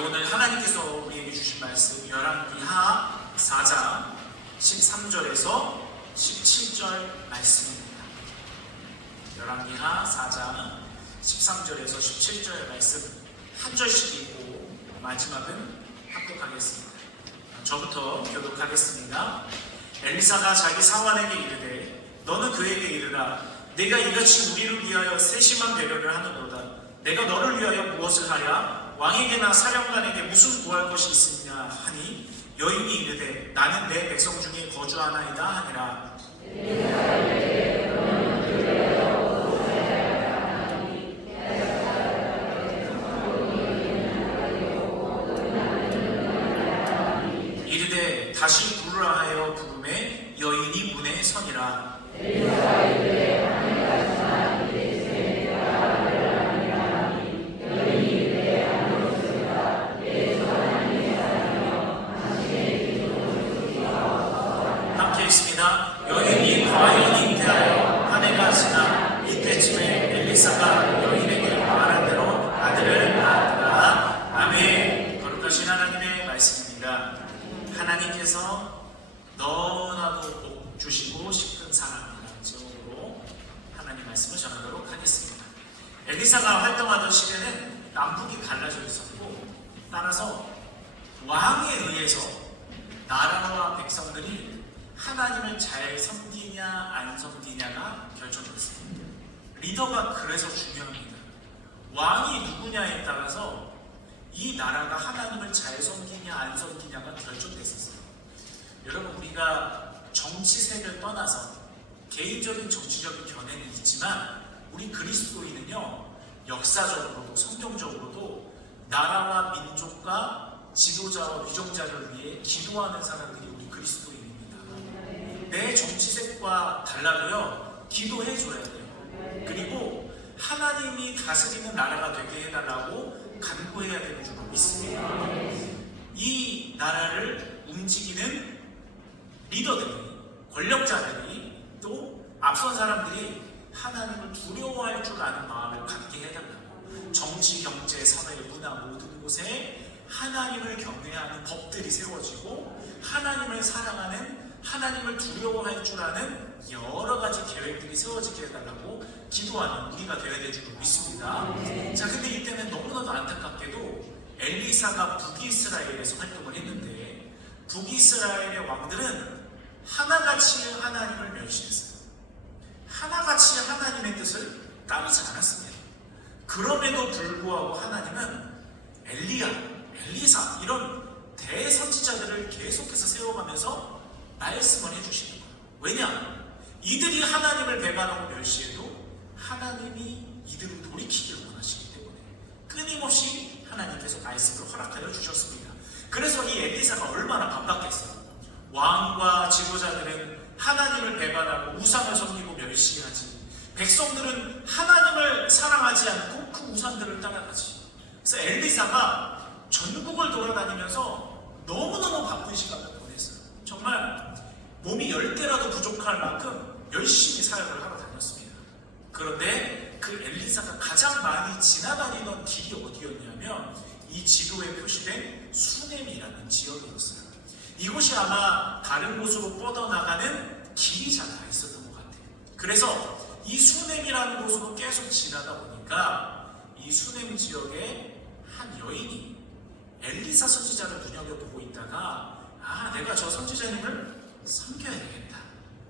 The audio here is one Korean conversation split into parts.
오늘 하나님께서 우리에게 주신 말씀 열왕기하 4장 13절에서 17절 말씀입니다. 열왕기하 4장 13절에서 17절 말씀 한 절씩 읽고 마지막은 합독하겠습니다. 저부터 교독하겠습니다. 엘리사가 자기 사환에게 이르되 너는 그에게 이르라 내가 이같이 우리를 위하여 세심한 배려를 하는도다. 내가 너를 위하여 무엇을 하랴? 왕에게나 사령관에게 무슨 구할 것이 있느냐 하니 여인이 이르되 나는 내 백성 중에 거주하나이다 하니라. 이르되 다시 부르라 하여 부르매 여인이 문에 서니라. 여인이 과연 잉태하여 한 해가 지나 이때쯤에 엘리사가 여인에게 말한 대로 아들을 낳았더라. 아멘. 거룩하신 하나님의 말씀입니다. 하나님께서 너무나도 복 주시고 싶은 사람이라는 제목으로 하나님 말씀을 전하도록 하겠습니다. 엘리사가 활동하던 시대는 남북이 갈라져 있었고 따라서 왕에 의해서 나라와 백성들이 하나님을 잘 섬기냐 안 섬기냐가 결정됐습니다. 리더가 그래서 중요합니다. 왕이 누구냐에 따라서 이 나라가 하나님을 잘 섬기냐 안 섬기냐가 결정됐었어요. 여러분, 우리가 정치색을 떠나서 개인적인 정치적인 견해는 있지만 우리 그리스도인은요, 역사적으로도 성경적으로도 나라와 민족과 지도자와 위정자를 위해 기도하는 사람들이 우리 그리스도인. 내 정치색과 달라도요, 기도해줘야 돼요. 그리고 하나님이 다스리는 나라가 되게 해달라고 간구해야 되는 줄 믿습니다. 이 나라를 움직이는 리더들이, 권력자들이, 또 앞선 사람들이 하나님을 두려워할 줄 아는 마음을 갖게 해달라고, 정치, 경제, 사회, 문화 모든 곳에 하나님을 경외하는 법들이 세워지고 하나님을 사랑하는, 하나님을 두려워할 줄 아는 여러 가지 계획들이 세워지게 해달라고 기도하는 우리가 되어야 될 줄 믿습니다. 자, 근데 이때는 너무나도 안타깝게도 엘리사가 북이스라엘에서 활동을 했는데 북이스라엘의 왕들은 하나같이 하나님을 멸시했어요. 하나같이 하나님의 뜻을 따르지 않았습니다. 그럼에도 불구하고 하나님은 엘리야, 엘리사 이런 대선지자들을 계속해서 세워가면서 말씀을 해주시는 거예요. 왜냐? 이들이 하나님을 배반하고 멸시해도 하나님이 이들을 돌이키기를 원하시기 때문에 끊임없이 하나님께서 말씀을 허락하여 주셨습니다. 그래서 이 엘리사가 얼마나 반박했어요. 왕과 지도자들은 하나님을 배반하고 우상을 섬기고 멸시하지, 백성들은 하나님을 사랑하지 않고 그 우상들을 따라가지. 그래서 엘리사가 전국을 돌아다니면서 너무너무 바쁜 시간을 보냈어요. 정말 몸이 10개라도 부족할 만큼 열심히 사역을 하러 다녔습니다. 그런데 그 엘리사가 가장 많이 지나다니던 길이 어디였냐면 이 지도에 표시된 수넴이라는 지역이었어요. 이곳이 아마 다른 곳으로 뻗어나가는 길이 잘 다 있었던 것 같아요. 그래서 이 수넴이라는 곳으로 계속 지나다 보니까 이 수넴 지역에 한 여인이 엘리사 선지자를 눈여겨보고 있다가 내가 저 선지자님을 섬겨야 되겠다,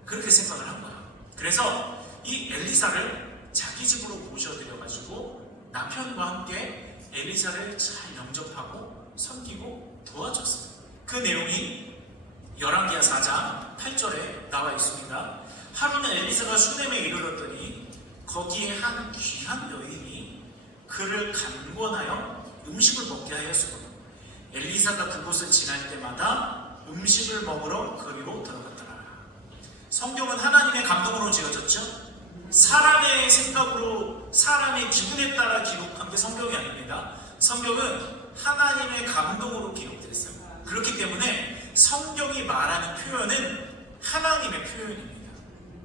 그렇게 생각을 한 거야. 그래서 이 엘리사를 자기 집으로 모셔들여가지고 남편과 함께 엘리사를 잘 영접하고 섬기고 도와줬어요. 그 내용이 열왕기하 4장 8절에 나와 있습니다. 하루는 엘리사가 수넴에 이르렀더니 거기에 한 귀한 여인이 그를 간권하여 음식을 먹게 하였으므로 엘리사가 그곳을 지날 때마다 음식을 먹으러 거기로 들어갔더라. 성경은 하나님의 감동으로 지어졌죠. 사람의 생각으로, 사람의 기분에 따라 기록한 게 성경이 아닙니다. 성경은 하나님의 감동으로 기록됐어요. 그렇기 때문에 성경이 말하는 표현은 하나님의 표현입니다.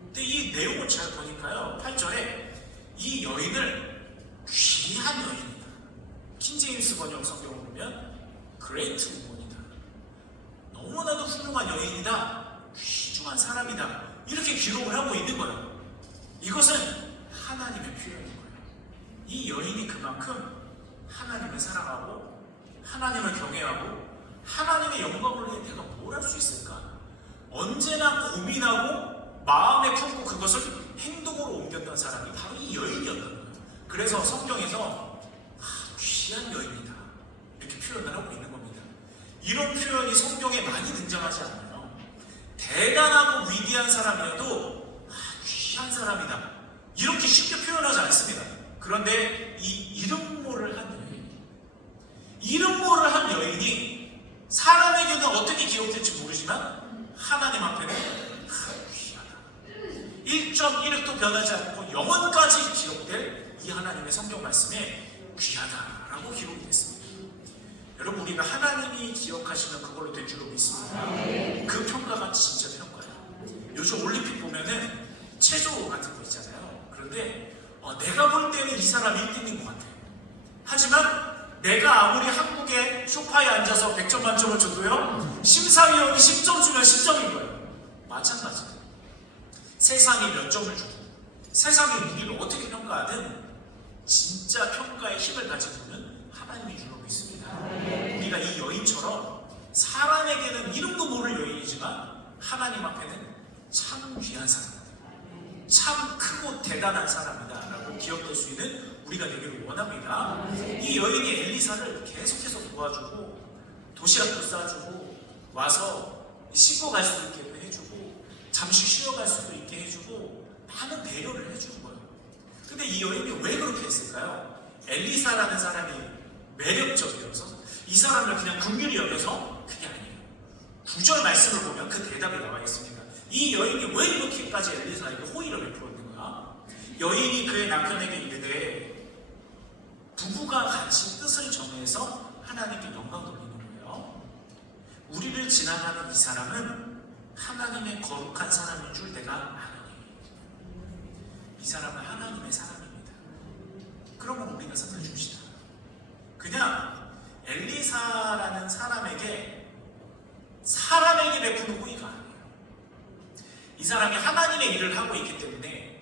근데 이 내용을 잘 보니까요, 8절에 이 여인을 귀한 여인이다, 킹제임스 번역 성경을 보면 great woman이다. 너무나도 훌륭한 여인이다. 귀중한 사람이다. 이렇게 기록을 하고 있는 거예요. 이것은 하나님의 표현인 거예요. 이 여인이 그만큼 하나님을 사랑하고 하나님을 경외하고 하나님의 영광을 위해 내가 뭘 할 수 있을까? 언제나 고민하고 마음에 품고 그것을 행동으로 옮겼던 사람이 바로 이 여인이었던 거예요. 그래서 성경에서 귀한 여인이다 이렇게 표현을 하고 있는 겁니다. 이런 표현이 성경에 많이 등장하지 않아요. 대단하고 위대한 사람이어도 귀한 사람이다 이렇게 쉽게 표현하지 않습니다. 그런데 이 이름 모를 한 여인, 이름 모를 한 여인이 사람에게는 어떻게 기억될지 모르지만 하나님 앞에는 귀하다. 1.1획도 변하지 않고 영원까지 기록될 이 하나님의 성경 말씀에 귀하다라고 기록이 됐습니다. 여러분, 우리가 하나님이 기억하시면 그걸로 된 줄로 믿습니다. 그 평가가 진짜 평가예요. 요즘 올림픽 보면은 체조 같은 거 있잖아요. 그런데 내가 볼 때는 이 사람이 1등인 것 같아요. 하지만 내가 아무리 한국의 소파에 앉아서 100점 만점을 줘도요, 심사위원이 10점 주면 10점인 거예요. 마찬가지예요. 세상이 몇 점을 주고 세상이 우리를 어떻게 평가하든 진짜 평가의 힘을 가진 분은 하나님이 줄로 믿습니다. 우리가 이 여인처럼 사람에게는 이름도 모를 여인이지만 하나님 앞에는 참 귀한 사람이다, 참 크고 대단한 사람이다 라고 기억될 수 있는 우리가 되기를 원합니다. 이 여인이 엘리사를 계속해서 도와주고 도시락도 싸주고 와서 씻고 갈 수 있게 해주고 잠시 쉬어갈 수도 있게 해주고 많은 배려를 해주는 거예요. 근데 이 여인이 왜 그렇게 했을까요? 엘리사라는 사람이 매력적이어서 이 사람을 그냥 긍휼히 여겨서? 그게 아니에요. 9절 말씀을 보면 그 대답이 나와 있습니다. 이 여인이 왜 이렇게까지 엘리사에게 호의를 베풀었는가? 여인이 그의 남편에게 이르되 부부가 같이 뜻을 정해서 하나님께 영광 돌리는 거예요. 우리를 지나가는 이 사람은 하나님의 거룩한 사람인 줄 내가 아노니. 이 사람은 하나님의 사람입니다. 그러면 우리가 살려줍시다. 그냥 엘리사라는 사람에게 베푸는 호의가 아니에요. 이 사람이 하나님의 일을 하고 있기 때문에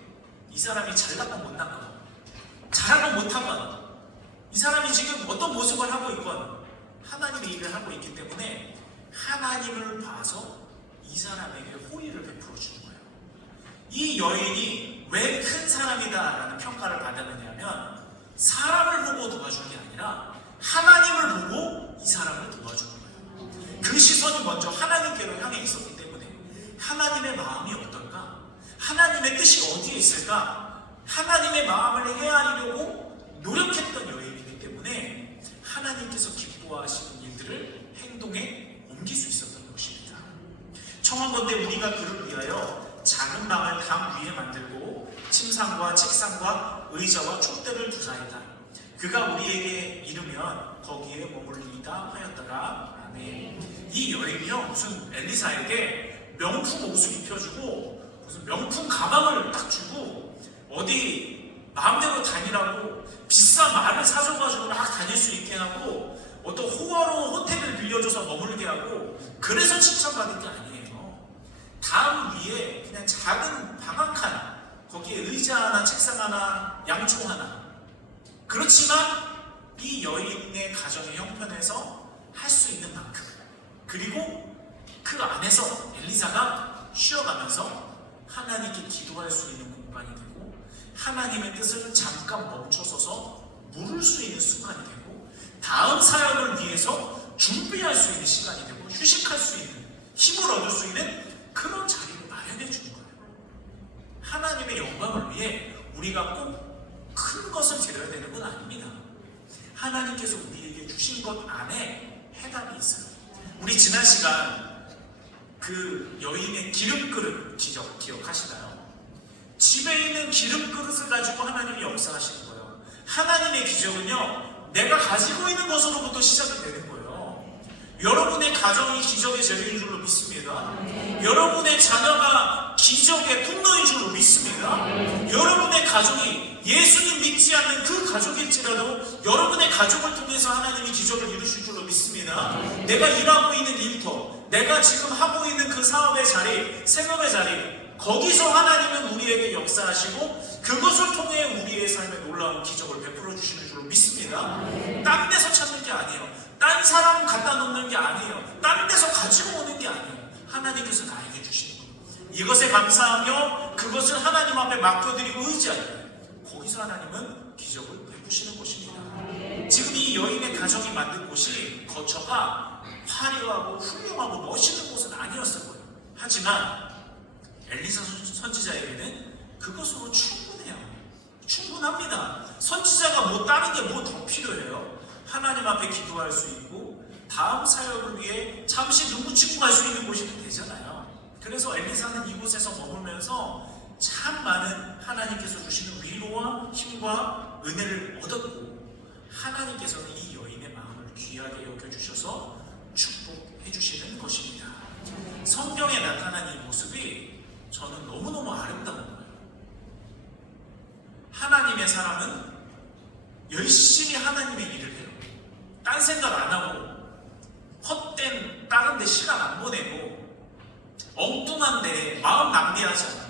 이 사람이 잘났건 못났건 잘하건 못하건 이 사람이 지금 어떤 모습을 하고 있건 하나님의 일을 하고 있기 때문에 하나님을 봐서 이 사람에게 호의를 베풀어 주는 거예요. 이 여인이 왜 큰 사람이다라는 평가를 받았느냐면 사람을 보고 도와준 게 아니라 하나님을 보고 이 사람을 도와주는 거예요. 그 시선이 먼저 하나님께로 향해 있었기 때문에 하나님의 마음이 어떨까? 하나님의 뜻이 어디에 있을까? 하나님의 마음을 헤아리려고 노력했던 여인이기 때문에 하나님께서 기뻐하시는 일들을 행동에 옮길 수 있었던 것입니다. 청하건대 우리가 그를 위하여 작은 방을 강 위에 만들고 침상과 책상과 의자와 촛대를 두사이다. 그가 우리에게 이르면 거기에 머물리이다 하였더라. 아멘. 이 여인이요, 무슨 엘리사에게 명품 옷을 입혀주고 무슨 명품 가방을 딱 주고 어디 마음대로 다니라고 비싼 말을 사줘가지고 막 다닐 수 있게 하고 어떤 호화로운 호텔을 빌려줘서 머물게 하고 그래서 칭찬받은 게 아니에요. 다음 위에 그냥 작은 방 한 칸, 거기에 의자 하나, 책상 하나, 양초 하나. 그렇지만 이 여인의 가정의 형편에서 할 수 있는 만큼, 그리고 그 안에서 엘리사가 쉬어가면서 하나님께 기도할 수 있는 공간이 되고 하나님의 뜻을 잠깐 멈춰서서 물을 수 있는 순간이 되고 다음 사역을 위해서 준비할 수 있는 시간이 되고 휴식할 수 있는, 힘을 얻을 수 있는 그런 자리를 마련해 주는 거예요. 하나님의 영광을 위해 우리가 꼭 큰 것을 드려야 되는 건 아닙니다. 하나님께서 우리에게 주신 것 안에 해답이 있어요. 우리 지난 시간 그 여인의 기름그릇 기억하시나요? 집에 있는 기름그릇을 가지고 하나님이 역사하시는 거예요. 하나님의 기적은요, 내가 가지고 있는 것으로부터 시작이 되는 거예요. 여러분의 가정이 기적의 재료인 줄로 믿습니다. 여러분의 자녀가 기적의 통로인 줄로 믿습니다. 여러분의 가족이 예수님 믿지 않는 그 가족일지라도 여러분의 가족을 통해서 하나님이 기적을 이루실 줄로 믿습니다. 내가 일하고 있는 일터, 내가 지금 하고 있는 그 사업의 자리, 생업의 자리, 거기서 하나님은 우리에게 역사하시고 그것을 통해 우리의 삶에 놀라운 기적을 베풀어 주시는 줄로 믿습니다. 딴 데서 찾는 게 아니에요. 딴 사람 갖다 놓는 게 아니에요. 딴 데서 가지고 오는 게 아니에요. 하나님께서 나에게 주시는 거예요. 이것에 감사하며 그것을 하나님 앞에 맡겨드리고 의지하여 거기서 하나님은 기적을 베푸시는 것입니다. 지금 이 여인의 가정이 만든 곳이 거처가 화려하고 훌륭하고 멋있는 곳은 아니었을 거예요. 하지만 엘리사 선지자에게는 그것으로 충분해요. 충분합니다. 선지자가 뭐 다른 게 뭐 더 필요해요? 하나님 앞에 기도할 수 있고 다음 사역을 위해 잠시 눈 붙이고 갈 수 있는 곳이 되잖아요. 그래서 엘리사는 이곳에서 머물면서 참 많은 하나님께서 주시는 위로와 힘과 은혜를 얻었고 하나님께서는 이 여인의 마음을 귀하게 여겨주셔서 축복해 주시는 것입니다. 성경에 나타난 이 모습이 저는 너무너무 아름다운 거예요. 하나님의 사람은 열심히 하나님의 일을 해요. 딴 생각 안 하고 헛된 다른 데 시간 안 보내고 엉뚱한 데 마음 낭비하지 않아요.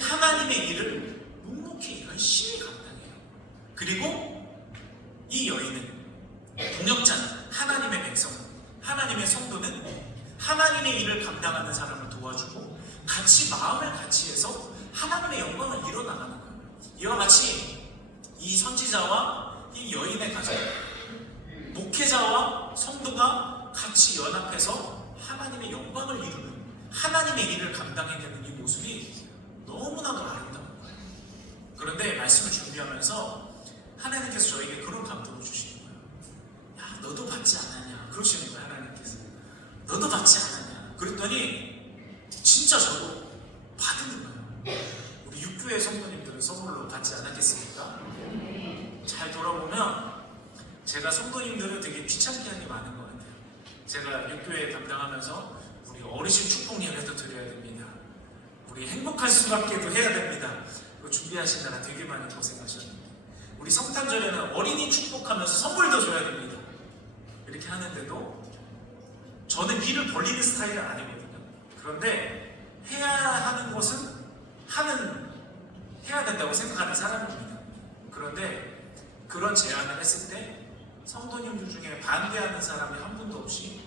하나님의 일을 묵묵히 열심히 감당해요. 그리고 이 여인은 동역자는 하나님의 백성, 하나님의 성도는 하나님의 일을 감당하는 사람을 도와주고 같이 마음을 같이 해서 하나님의 영광을 이뤄나가는 거예요. 이와 같이 이 선지자와 이 여인의 가정, 목회자와 성도가 같이 연합해서 하나님의 영광을 이루는 하나님의 일을 감당해내는 이 모습이 너무나도 아름다운 거예요. 그런데 말씀을 준비하면서 하나님께서 저에게 그런 감동을 주시는 거예요. 야, 너도 받지 않았냐? 그러시는 거예요, 하나님께서. 너도 받지 않았냐? 그랬더니 진짜 저도 받는 거예요. 우리 육교회 성도님들은 선물로 받지 않았겠습니까? 잘 돌아보면 제가 성도님들을 되게 귀찮게 하는 게 많은 것 같아요. 제가 육교회 담당하면서 우리 어르신 축복 예배도 드려야 됩니다. 우리 행복할 수밖에도 해야 됩니다. 준비하시느라 되게 많이 고생하셨는데 우리 성탄절에는 어린이 축복하면서 선물도 줘야 됩니다. 이렇게 하는데도 저는 일을 벌리는 스타일은 아니거든요. 그런데 해야 하는 것은 해야 된다고 생각하는 사람입니다. 그런데 그런 제안을 했을 때 성도님들 중에 반대하는 사람이 한 분도 없이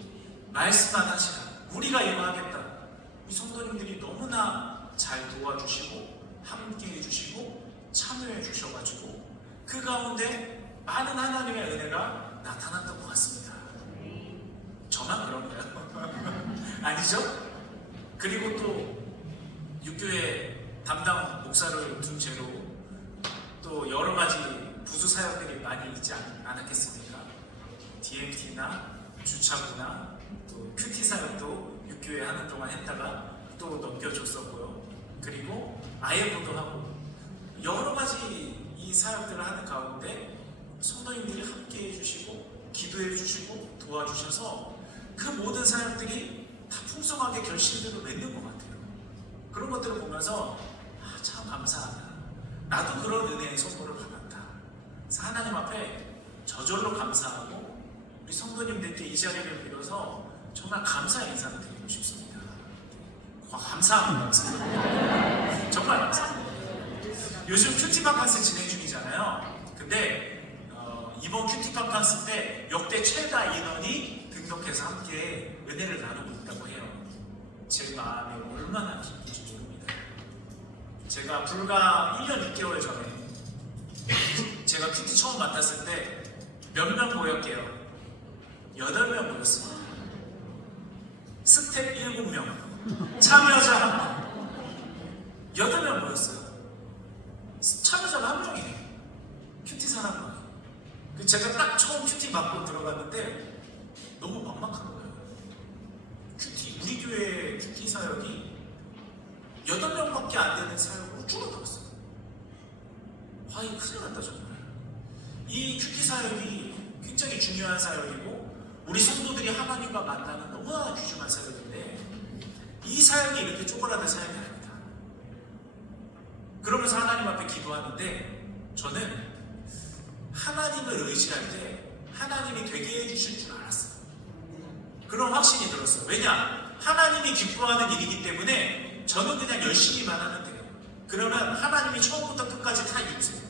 말씀만 하시라. 우리가 이거 하겠다. 우리 성도님들이 너무나 잘 도와주시고 함께 해주시고 참여해 주셔가지고 그 가운데 많은 하나님의 은혜가 나타났던 것 같습니다. 저만 그런가요? 아니죠? 그리고 또 육교회 담당 목사를 둔 죄로 또 여러 가지 부수 사역들이 많이 있지 않았겠습니까? DMT나 주차구나 또 큐티 사역도 육교회 하는 동안 했다가 또 넘겨줬었고요. 그리고 아예보도 하고 여러 가지 이 사역들을 하는 가운데 성도님들이 함께 해주시고 기도해 주시고 도와주셔서 그 모든 사역들이 다 풍성하게 결실들을 맺는 것 같아요. 그런 것들을 보면서 참 감사하다. 나도 그런 은혜의 선물을 받았다. 그래서 하나님 앞에 저절로 감사하고 우리 성도님들께 이 자리를 빌어서 정말 감사의 인사를 드리고 싶습니다. 감사합니다. 정말 감사합니다. 요즘 큐티 바캉스 진행 중이잖아요. 근데 이번 큐티 바캉스 때 역대 최다 인원이 등록해서 함께 은혜를 나누고 있다고 해요. 제 마음이 얼마나 기쁜지 모릅니다. 제가 불과 1년 6개월 전에 제가 큐티 처음 만났을 때 몇 명 모였게요? 8명 모였습니다. 스텝 7명, 참여자 1명, 8명 모였어요. 참여자가 1명이에요. 큐티 사람만. 제가 딱 처음 큐티 받고 들어갔는데 너무 막막한 거예요. 우리 교회 큐티 사역이 8명밖에 안 되는 사역으로 줄어들었어요. 이거 큰일 났다 정말. 이 큐티 사역이 굉장히 중요한 사역이고 우리 성도들이 하나님과 만나는 너무나 귀중한 사역인데 이 사역이 이렇게 쪼그라든 사역이 아닙니다. 그러면서 하나님 앞에 기도하는데 저는 하나님을 의지할 때 하나님이 되게 해주실 줄 알았어요. 없었어요. 왜냐? 하나님이 기뻐하는 일이기 때문에 저는 그냥 열심히만 하면 돼요. 그러면 하나님이 처음부터 끝까지 다 이루세요.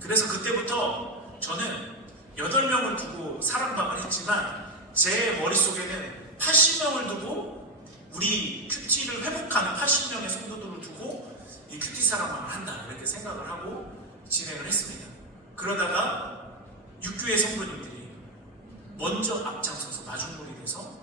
그래서 그때부터 저는 8명을 두고 사랑방을 했지만 제 머릿속에는 80명을 두고 우리 큐티를 회복하는 80명의 성도들을 두고 이 큐티 사랑방을 한다 이렇게 생각을 하고 진행을 했습니다. 그러다가 육교회 성도님들이 먼저 앞장서서 마중물이 돼서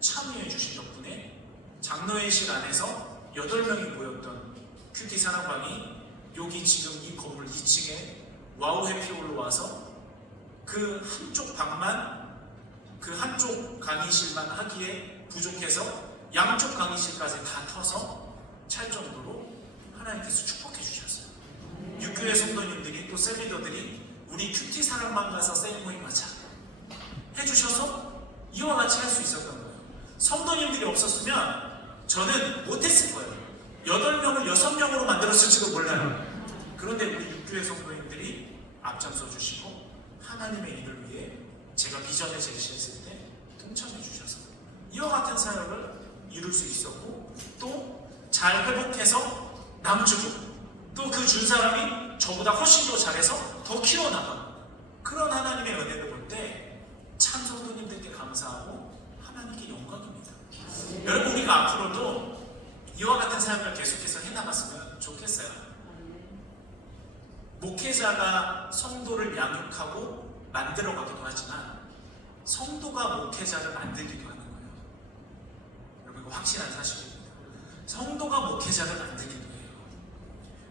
참여해 주신 덕분에 장로회실 안에서 8명이 모였던 큐티 사랑방이 여기 지금 이 건물 2층에 와우 해피홀로 와서 그 한쪽 방만 그 한쪽 강의실만 하기에 부족해서 양쪽 강의실까지 다 터서 찰 정도로 하나님께서 축복해 주셨어요. 육교회 성도님들이 또 셀리더들이 우리 큐티 사랑방 가서 셀 모임 하자 해주셔서 이와 같이 할 수 있었던 거예요. 성도님들이 없었으면 저는 못했을 거예요. 8명을 6명으로 만들었을지도 몰라요. 그런데 우리 육교회 성도님들이 앞장서 주시고 하나님의 일을 위해 제가 비전을 제시했을 때 동참해 주셔서 이와 같은 사역을 이룰 수 있었고 또 잘 회복해서 남주고 또 그 준 사람이 저보다 훨씬 더 잘해서 더 키워나가 그런 하나님의 은혜를 볼 때 참 성도님들께 감사하고 하나님께 영광입니다. 여러분 우리가 앞으로도 이와 같은 사역을 계속해서 해나갔으면 좋겠어요. 목회자가 성도를 양육하고 만들어가기도 하지만 성도가 목회자를 만들기도 하는 거예요. 여러분 이거 확실한 사실입니다. 성도가 목회자를 만들기도 해요.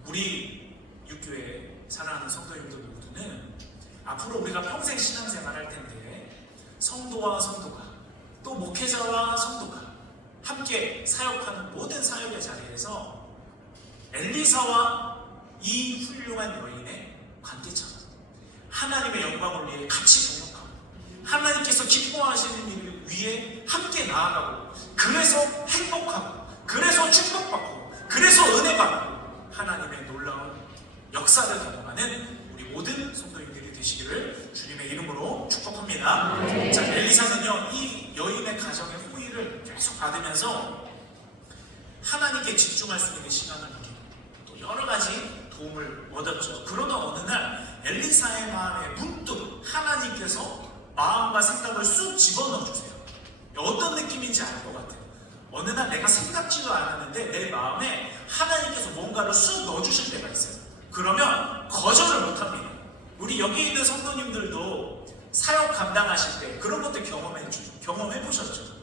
우리 육교회 사랑하는 성도님들 모두는 앞으로 우리가 평생 신앙생활 할 텐데 성도와 성도가 또 목회자와 성도가 함께 사역하는 모든 사역의 자리에서 엘리사와 이 훌륭한 여인의 관계처럼 하나님의 영광을 위해 같이 동역하고 하나님께서 기뻐하시는 일을 위해 함께 나아가고 그래서 행복하고 그래서 축복받고 그래서 은혜받고 하나님의 놀라운 역사를 경험하는 우리 모든 성도님들이 되시기를 주님의 이름으로 축복합니다. 자, 엘리사는요 이 여인의 가정의 호의를 계속 받으면서 하나님께 집중할 수 있는 시간을 누리고 또 여러 가지 도움을 얻었죠. 그러던 어느 날 엘리사의 마음에 문득 하나님께서 마음과 생각을 쑥 집어넣어 주세요. 어떤 느낌인지 알 것 같아요. 어느 날 내가 생각지도 않았는데 내 마음에 하나님께서 뭔가를 쑥 넣어주실 때가 있어요. 그러면 거절을 못합니다. 우리 여기 있는 성도님들도 사역 감당하실 때 그런 것들 경험해보셨죠?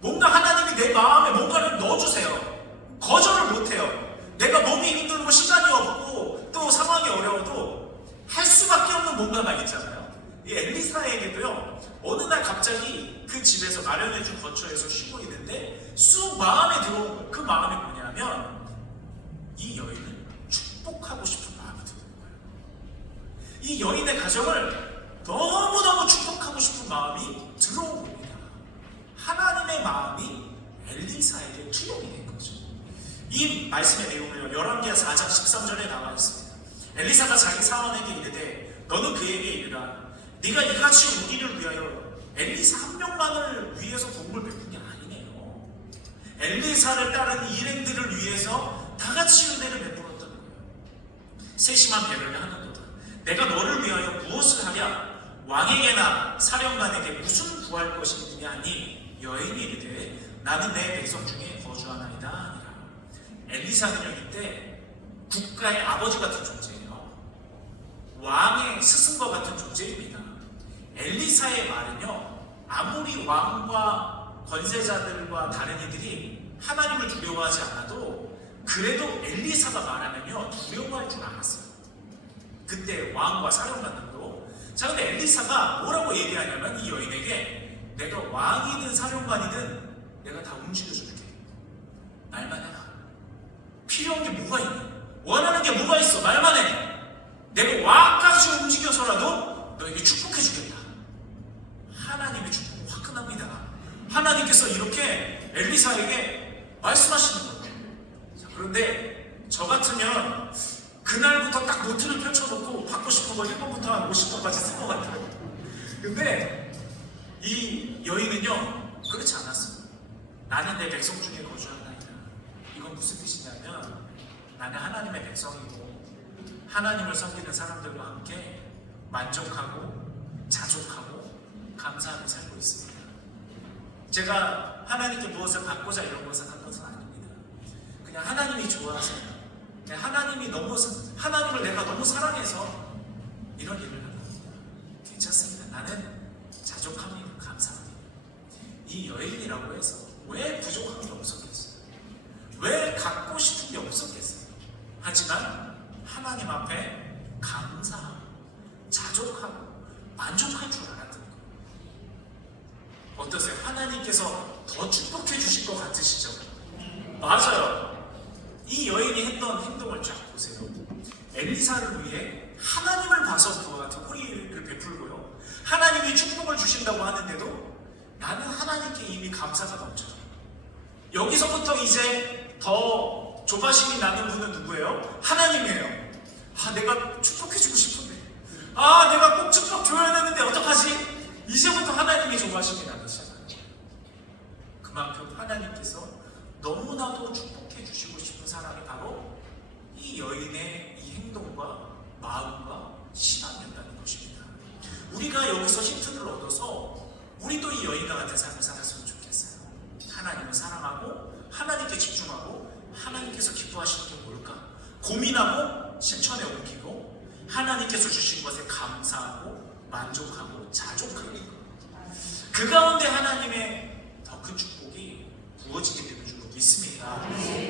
뭔가 하나님이 내 마음에 뭔가를 넣어주세요. 거절을 못해요. 내가 몸이 힘들고 시간이 없고 또 상황이 어려워도 할 수밖에 없는 뭔가가 있잖아요. 이 엘리사에게도요 어느 날 갑자기 그 집에서 마련해준 거처에서 쉬고 있는데 쑥 마음에 들어온 거예요. 그 마음이 뭐냐면 이 여인을 축복하고 싶은 마음이 드는 거예요. 이 여인의 가정을 너무너무 축복하고 싶은 마음이 들어온 겁니다. 하나님의 마음이 엘리사에게 투영이 된 거죠. 이 말씀의 내용을 열왕기하 4장 13절에 나와 있습니다. 엘리사가 자기 사원에게 이르되 너는 그에게 이르라 네가 이같이 우리를 위하여 엘리사 한 명만을 위해서 도움을 베푼 게 아니네요. 엘리사를 따른 일행들을 위해서 다 같이 은혜를 베풀었다는 거예요. 세심한 배려를 하는도다. 내가 너를 위하여 무엇을 하랴? 왕에게나 사령관에게 무슨 구할 것이 있느냐 하니 여인이 이르되 나는 내 백성 중에 거주하나이다 하니라. 엘리사는요 이때 국가의 아버지 같은 존재예요. 왕의 스승과 같은 존재입니다. 엘리사의 말은요 아무리 왕과 권세자들과 다른 이들이 하나님을 두려워하지 않아도 그래도 엘리사가 말하면요 두려워할 줄 알았어요. 그때 왕과 사령관들도 자 근데 엘리사가 뭐라고 얘기하냐면 이 여인에게 내가 왕이든 사령관이든 내가 다 움직여줄게. 말만 해라. 필요한 게 뭐가 있니? 원하는 게 뭐가 있어? 말만 해. 내가 왕까지 움직여서라도 너에게 축복해주겠다. 하나님의 축복 화끈합니다. 하나님께서 이렇게 엘리사에게 말씀하시는 거예요. 자, 그런데 저 같으면 그날부터 딱 노트를 펼쳐놓고 받고 싶은 거 1번부터 한 50번까지 쓸 것 같아요. 근데 이 여인은요 그렇지 않았어요. 나는 내 백성 중에 거주하나이다. 이건 무슨 뜻이냐면 나는 하나님의 백성이고 하나님을 섬기는 사람들과 함께 만족하고 자족하고 감사하며 살고 있습니다. 제가 하나님께 무엇을 받고자 이런 것을 한 것은 아닙니다. 그냥 하나님이 좋아하세요. 하나님을 내가 너무 사랑해서 이런 일을 하는 겁니다. 괜찮습니다. 나는 자족합니다. 감사합니다. 이 여인이라고 해서 왜 부족한 게 없었겠어요? 왜 갖고 싶은 게 없었겠어요? 하지만 하나님 앞에 감사하고 자족하고 만족할 줄 알았던 거예요. 어떠세요? 하나님께서 더 축복해 주실 것 같으시죠? 맞아요. 이 여인이 했던 행동을 쫙 보세요. 엘리사를 위해 하나님을 봐서 그와 같은 호의를 베풀고요. 하나님이 축복을 주신다고 하는데도 나는 하나님께 이미 감사가 넘쳐요. 여기서부터 이제 더 조바심이 나는 분은 누구예요? 하나님이에요. 내가 축복해주고 싶은데, 내가 꼭 축복 줘야 되는데 어떡하지? 이제부터 하나님이 조바심이 나기 시작해요. 그만큼 하나님께서 너무나도 축복해 주시고 싶은 사람이 바로 이 여인의 이 행동과 마음과 신앙이었다는 것입니다. 우리가 여기서 힌트를 얻어서 우리도 이 여인과 같은 삶을 살았으면 좋겠어요. 하나님을 사랑하고 하나님께 집중하고 하나님께서 기뻐하시는 게 뭘까? 고민하고 실천에 옮기고 하나님께서 주신 것에 감사하고 만족하고 자족하는 것. 그 가운데 하나님의 더 큰 축복이 부어지게 되는 줄 믿습니다.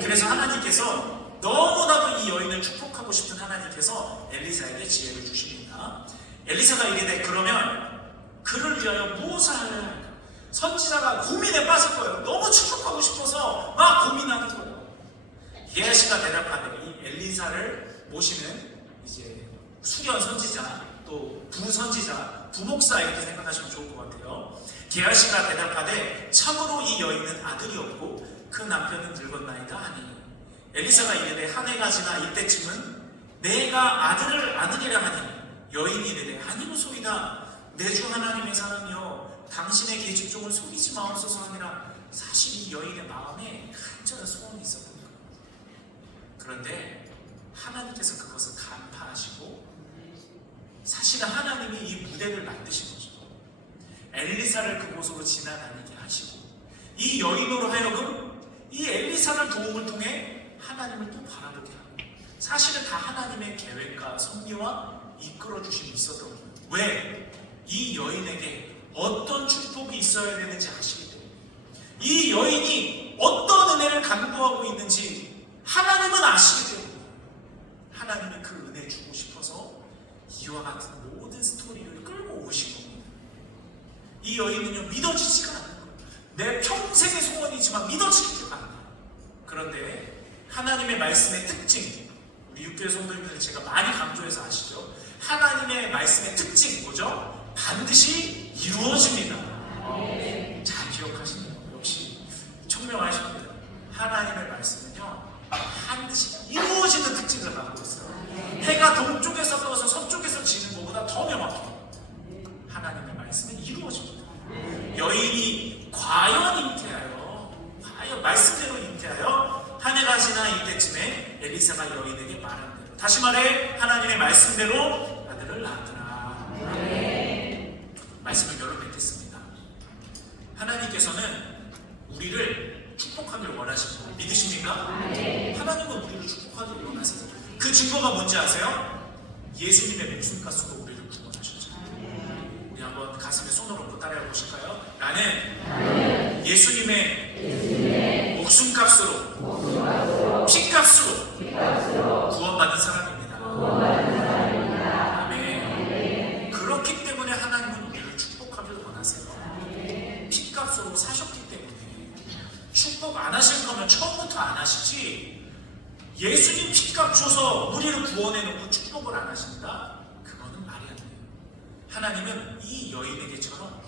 그래서 하나님께서 너무나도 이 여인을 축복하고 싶은 하나님께서 엘리사에게 지혜를 주십니다. 엘리사가 이르되 그러면 그를 위하여 무엇을 하여야 할까? 선지자가 고민에 빠질 거예요. 너무 축복하고 싶어서 막 고민하는 거예요. 게하시가 대답하되 이 엘리사를 모시는 이제 수련 선지자 또 부선지자 부목사 이렇게 생각하시면 좋을 것 같아요. 게하시가 대답하되 참으로 이 여인은 아들이 없고 그 남편은 늙었나이다 하니 엘리사가 이르되 한 해가 지나 이때쯤은 내가 아들을 아느니라 하니 여인이 이르되 아니로소이다. 내 주 하나님의 사람이여 당신의 계집종을 속이지 마옵소서 하니라. 사실 이 여인의 마음에 간절한 소원이 있었던 거예요. 그런데 하나님께서 그것을 간파하시고 사실은 하나님이 이 무대를 만드신 거죠. 엘리사를 그곳으로 지나다니게 하시고 이 여인으로 하여금 이 엘리사를 도움을 통해 하나님을 또 바라보게 하고 사실은 다 하나님의 계획과 섭리와 이끌어 주심이 있었던 거예요. 왜? 이 여인에게 어떤 축복이 있어야 되는지 아시기 때문에 이 여인이 어떤 은혜를 간구하고 있는지 하나님은 아시기 때문에 하나님은 그 은혜 주고 싶어서 이와 같은 모든 스토리를 끌고 오신 겁니다. 이 여인은요 믿어지지가 않는 거예요. 내 평생의 소원이지만 믿어지지가 않아요. 그런데 하나님의 말씀의 특징, 우리 육교회 성도님들 제가 많이 강조해서 아시죠? 하나님의 말씀의 특징 뭐죠? 반드시 이루어집니다. 잘 기억하시네요. 역시 청명하십니다. 하나님의 말씀은요 반드시 이루어지는 특징을 갖고 있어요. 해가 동쪽에서 떠서 서쪽에서 지는 것보다 더 명확해요. 하나님의 말씀은 이루어집니다. 여인이 과연 말씀대로 잉태하여 한 해가 지나 이때쯤에 엘리사가 여인에게 말한 대로 다시 말해 하나님의 말씀대로 아들을 낳았더라. 말씀을 결론 맺겠습니다. 하나님께서는 우리를 축복하길 원하십니다. 믿으십니까? 하나님은 우리를 축복하길 원하세요. 그 증거가 뭔지 아세요? 예수님의 목숨값으로 우리를 구원하셨죠. 우리 한번 가슴에 손을 얹고 따라해 보실까요? 나는 예수님의 목숨값으로 피값으로 구원받은 사람입니다. 아멘. 그렇기 때문에 하나님은 우리를 축복하길 원하세요. 피값으로 사셨기 때문에 축복 안 하실 거면 처음부터 안 하시지. 예수님 피값 줘서 우리를 구원해 놓고 축복을 안 하신다? 그거는 말이 안 돼요. 하나님은 이 여인에게처럼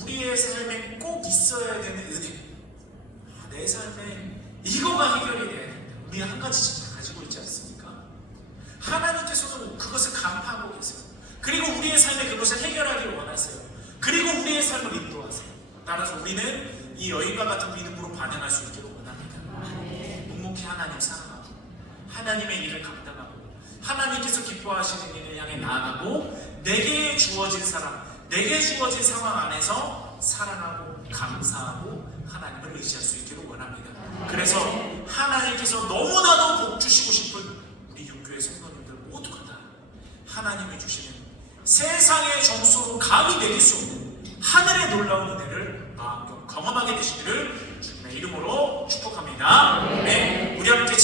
우리의 삶에 꼭 있어야 되는 은혜, 내 삶에 이거가 해결이 돼야 된다. 우리 한 가지씩 다 가지고 있지 않습니까? 하나님께서도 그것을 간파하고 계세요. 그리고 우리의 삶에 그것을 해결하기를 원하세요. 그리고 우리의 삶을 인도하세요. 따라서 우리는 이 여인과 같은 믿음으로 반응할 수 있기를 원합니다. 묵묵히 하나님 사랑하고 하나님의 일을 감당하고 하나님께서 기뻐하시는 일을 향해 나아가고 내게 주어진 사람, 내게 주어진 상황 안에서 사랑하고 감사하고 하나님을 의지할 수 있기를 원합니다. 그래서 하나님께서 너무나도 복 주시고 싶은 우리 윤교회 성도님들 모두가 다 하나님이 주시는 세상의 점수로 감히 매길 수 없는 하늘의 놀라운 은혜를 마음껏 경험하게 되시기를 주님의 이름으로 축복합니다. 네, 우리 함께